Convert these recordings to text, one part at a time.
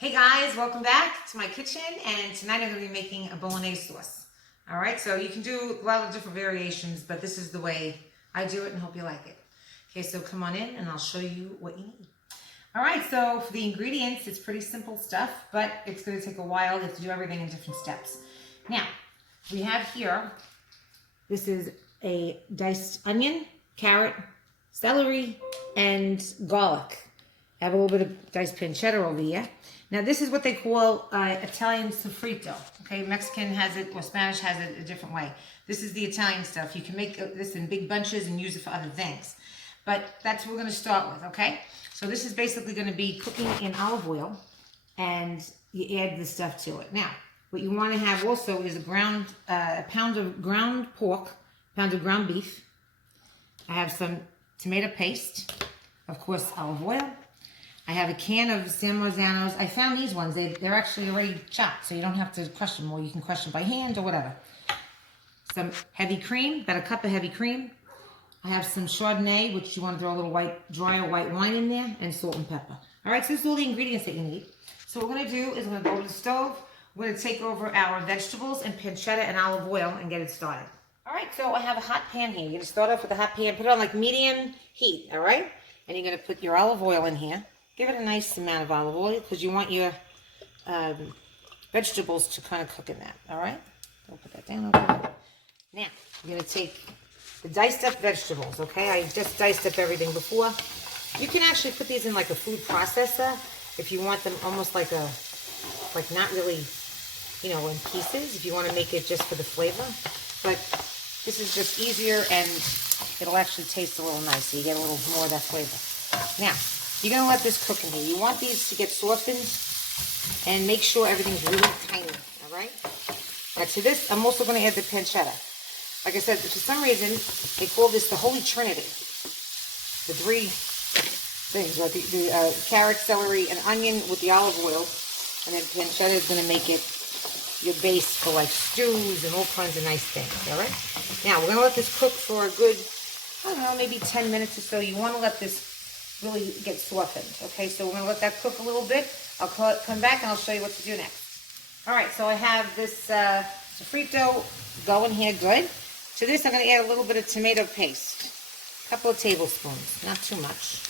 Hey guys, welcome back to my kitchen, and tonight I'm going to be making a Bolognese sauce. All right, so you can do a lot of different variations, but this is the way I do it and hope you like it. Okay, so come on in and I'll show you what you need. All right, so for the ingredients, it's pretty simple stuff, but it's going to take a while. You have to do everything in different steps. Now, we have here, this is a diced onion, carrot, celery, and garlic. I have a little bit of diced pancetta over here. Now, this is what they call Italian sofrito. Okay, Mexican has it, or Spanish has it a different way. This is the Italian stuff. You can make this in big bunches and use it for other things. But that's what we're going to start with, okay? So this is basically going to be cooking in olive oil, and you add the stuff to it. Now, what you want to have also is a pound of ground pork, pound of ground beef. I have some tomato paste, of course, olive oil. I have a can of San Marzanos. I found these ones. They're actually already chopped, so you don't have to crush them, or you can crush them by hand or whatever. Some heavy cream, about a cup of heavy cream. I have some Chardonnay, which you want to throw a little drier white wine in there, and salt and pepper. All right, so this is all the ingredients that you need. So what we're going to do is we're going to go over the stove. We're going to take over our vegetables and pancetta and olive oil and get it started. All right, so I have a hot pan here. You're going to start off with a hot pan. Put it on like medium heat, all right? And you're going to put your olive oil in here. Give it a nice amount of olive oil because you want your vegetables to kind of cook in that, all right? I'll put that down over there. Now, you're going to take the diced up vegetables, okay? I just diced up everything before. You can actually put these in like a food processor if you want them almost like not really, you know, in pieces, if you want to make it just for the flavor. But this is just easier, and it'll actually taste a little nice, so you get a little more of that flavor. Now, you're going to let this cook in here. You want these to get softened, and make sure everything's really tiny, all right? Now to this, I'm also going to add the pancetta. Like I said, for some reason, they call this the Holy Trinity. The three things, like the carrot, celery, and onion with the olive oil, and then pancetta is going to make it your base for like stews and all kinds of nice things, all right? Now, we're going to let this cook for a good, I don't know, maybe 10 minutes or so. You want to let this really get softened, okay? So we're going to let that cook a little bit. I'll come back and I'll show you what to do next. All right, so I have this sofrito going here good. To this, I'm going to add a little bit of tomato paste, a couple of tablespoons, not too much.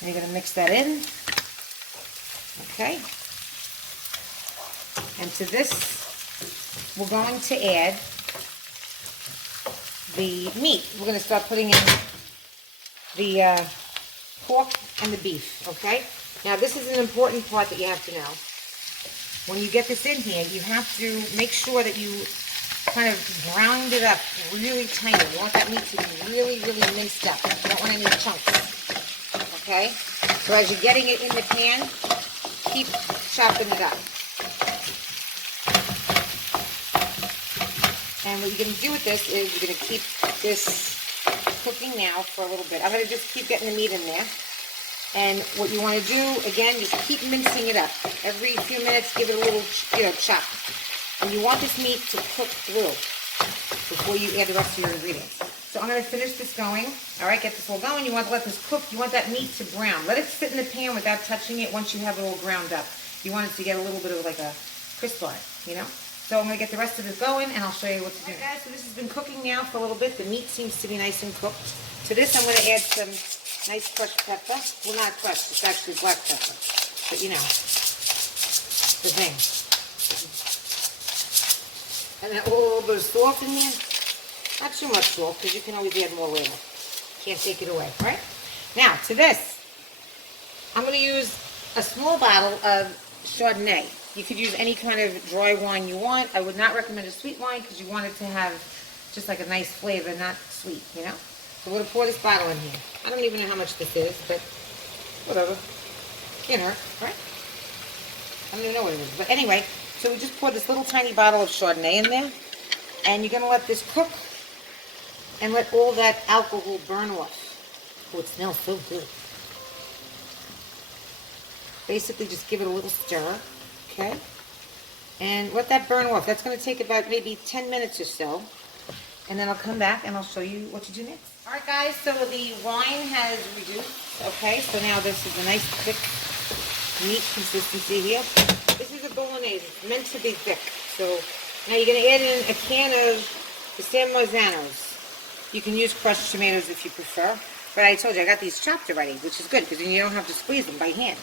And you're going to mix that in, okay? And to this, we're going to add the meat. We're going to start putting in the pork and the beef, okay? Now, this is an important part that you have to know. When you get this in here, you have to make sure that you kind of ground it up really tiny. You want that meat to be really, really minced up. You don't want any chunks, okay? So as you're getting it in the pan, keep chopping it up. And what you're going to do with this is you're going to keep this cooking now for a little bit. I'm going to just keep getting the meat in there. And what you want to do, again, just keep mincing it up. Every few minutes, give it a little, chop. And you want this meat to cook through before you add the rest of your ingredients. So I'm going to finish this going. All right, get this all going. You want to let this cook. You want that meat to brown. Let it sit in the pan without touching it once you have it all ground up. You want it to get a little bit of like a crisp on it, you know? So I'm going to get the rest of this going, and I'll show you what to do. All right, guys, so this has been cooking now for a little bit. The meat seems to be nice and cooked. To this, I'm going to add some nice crushed pepper. Well, not crushed. It's actually black pepper. But, you know, the thing. And then a little bit of salt in there. Not too much salt, because you can always add more later. Can't take it away, right? Now, to this, I'm going to use a small bottle of Chardonnay. You could use any kind of dry wine you want. I would not recommend a sweet wine because you want it to have just like a nice flavor, not sweet, you know? So we're going to pour this bottle in here. I don't even know how much this is, but whatever. You know, right? I don't even know what it is. But anyway, so we just pour this little tiny bottle of Chardonnay in there. And you're going to let this cook and let all that alcohol burn off. Oh, it smells so good. Basically, just give it a little stir. Okay, and let that burn off. That's going to take about maybe 10 minutes or so, and then I'll come back and I'll show you what to do next. All right, guys, so the wine has reduced, okay, so now this is a nice thick meat consistency here. This is a bolognese. It's meant to be thick. So now you're going to add in a can of the San Marzanos. You can use crushed tomatoes if you prefer. But I told you, I got these chopped already, which is good because then you don't have to squeeze them by hand.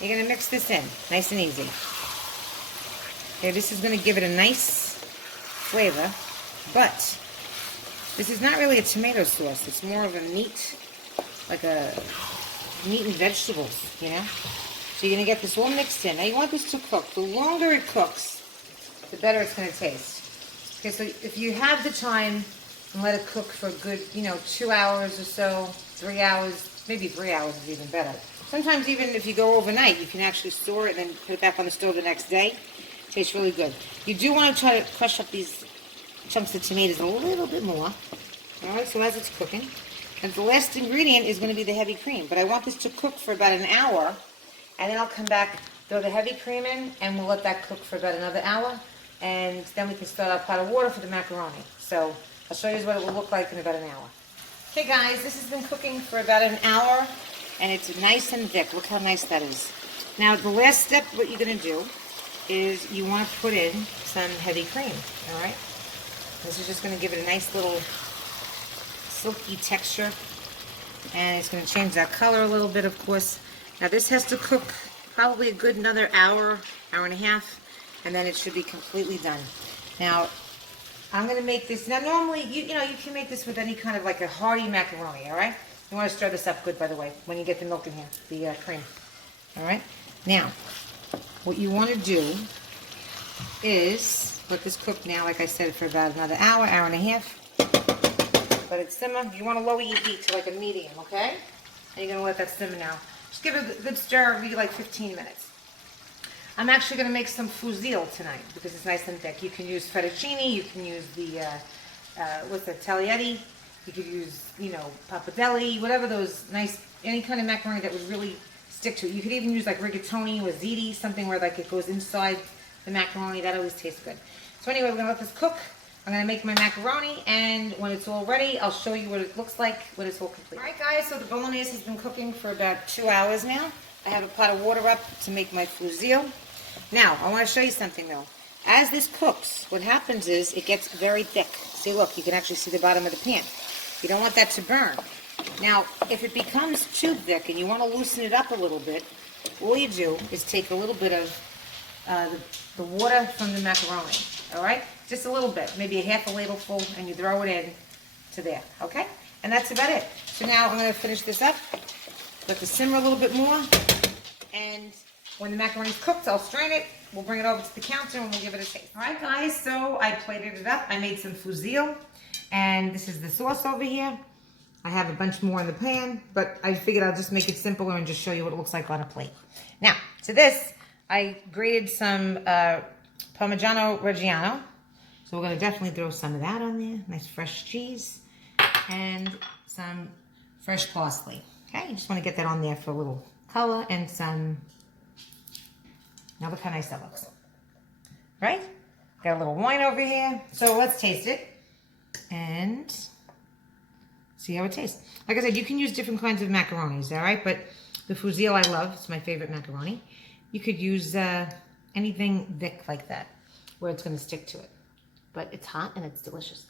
You're going to mix this in, nice and easy. Okay, this is going to give it a nice flavor, but this is not really a tomato sauce. It's more of a meat, like a meat and vegetables, you know? So you're going to get this all mixed in. Now you want this to cook. The longer it cooks, the better it's going to taste. Okay, so if you have the time and let it cook for a good, 2 hours or so, 3 hours, maybe 3 hours is even better. Sometimes even if you go overnight, you can actually store it and then put it back on the stove the next day. It tastes really good. You do want to try to crush up these chunks of tomatoes a little bit more. Alright, so as it's cooking. And the last ingredient is going to be the heavy cream. But I want this to cook for about an hour. And then I'll come back, throw the heavy cream in, and we'll let that cook for about another hour. And then we can start our pot of water for the macaroni. So I'll show you what it will look like in about an hour. Okay guys, this has been cooking for about an hour. And it's nice and thick. Look how nice that is. Now the last step, what you're going to do is you want to put in some heavy cream. Alright? This is just going to give it a nice little silky texture. And it's going to change that color a little bit, of course. Now this has to cook probably a good another hour, hour and a half. And then it should be completely done. Now, I'm going to make this. Now normally, you can make this with any kind of like a hearty macaroni, alright? You want to stir this up good, by the way, when you get the milk in here, the cream. Alright? Now, what you want to do is let this cook now, like I said, for about another hour, hour and a half. Let it simmer. You want to lower your heat to like a medium, okay? And you're going to let that simmer now. Just give it a good stir, maybe like 15 minutes. I'm actually going to make some fusil tonight because it's nice and thick. You can use fettuccine, you can use the, what's that, tagliatelle. You could use, pappardelle, whatever those nice, any kind of macaroni that would really stick to it. You could even use like rigatoni or ziti, something where like it goes inside the macaroni. That always tastes good. So anyway, we're going to let this cook. I'm going to make my macaroni, and when it's all ready, I'll show you what it looks like when it's all complete. Alright guys, so the bolognese has been cooking for about 2 hours now. I have a pot of water up to make my fusil. Now, I want to show you something though. As this cooks, what happens is it gets very thick. See, look, you can actually see the bottom of the pan. You don't want that to burn. Now, if it becomes too thick and you want to loosen it up a little bit, all you do is take a little bit of the water from the macaroni, all right? Just a little bit, maybe a half a ladle full, and you throw it in to there, okay? And that's about it. So now I'm going to finish this up, let this simmer a little bit more, and when the macaroni's cooked, I'll strain it. We'll bring it over to the counter and we'll give it a taste. All right, guys, so I plated it up. I made some fusil, and this is the sauce over here. I have a bunch more in the pan, but I figured I'll just make it simpler and just show you what it looks like on a plate. Now, to this, I grated some Parmigiano Reggiano. So we're going to definitely throw some of that on there. Nice fresh cheese and some fresh parsley. Okay, you just want to get that on there for a little color and some... Now look how nice that looks. Right? Got a little wine over here. So let's taste it and see how it tastes. Like I said, you can use different kinds of macaronis, all right? But the fusil I love. It's my favorite macaroni. You could use anything thick like that where it's going to stick to it. But it's hot and it's delicious.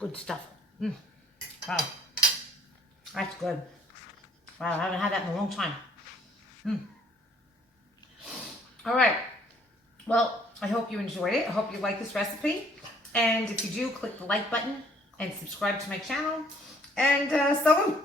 Good stuff. Wow. That's good. Wow, I haven't had that in a long time. All right. Well, I hope you enjoyed it. I hope you like this recipe. And if you do, click the like button and subscribe to my channel. And salud.